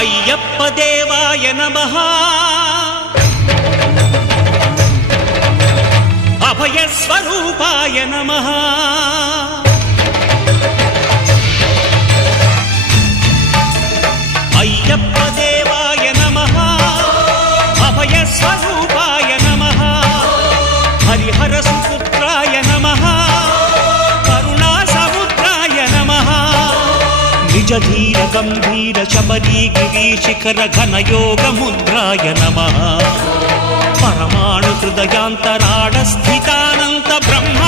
అయ్యప్ప దేవాయ నమః అభయ స్వరూపాయ నమః అయ్యప్ప దేవాయ నమః అభయ స్వరూపాయ నమః హరిహర సుపుత్రాయ నమః కరుణా సముద్రాయ నమః నిజ ధీర గంభీర శబరీ గిరి శిఖర ఘన యోగ ముద్రాయ నమః పరమాణు హృదయాంతరాడ స్థితానంత బ్రహ్మ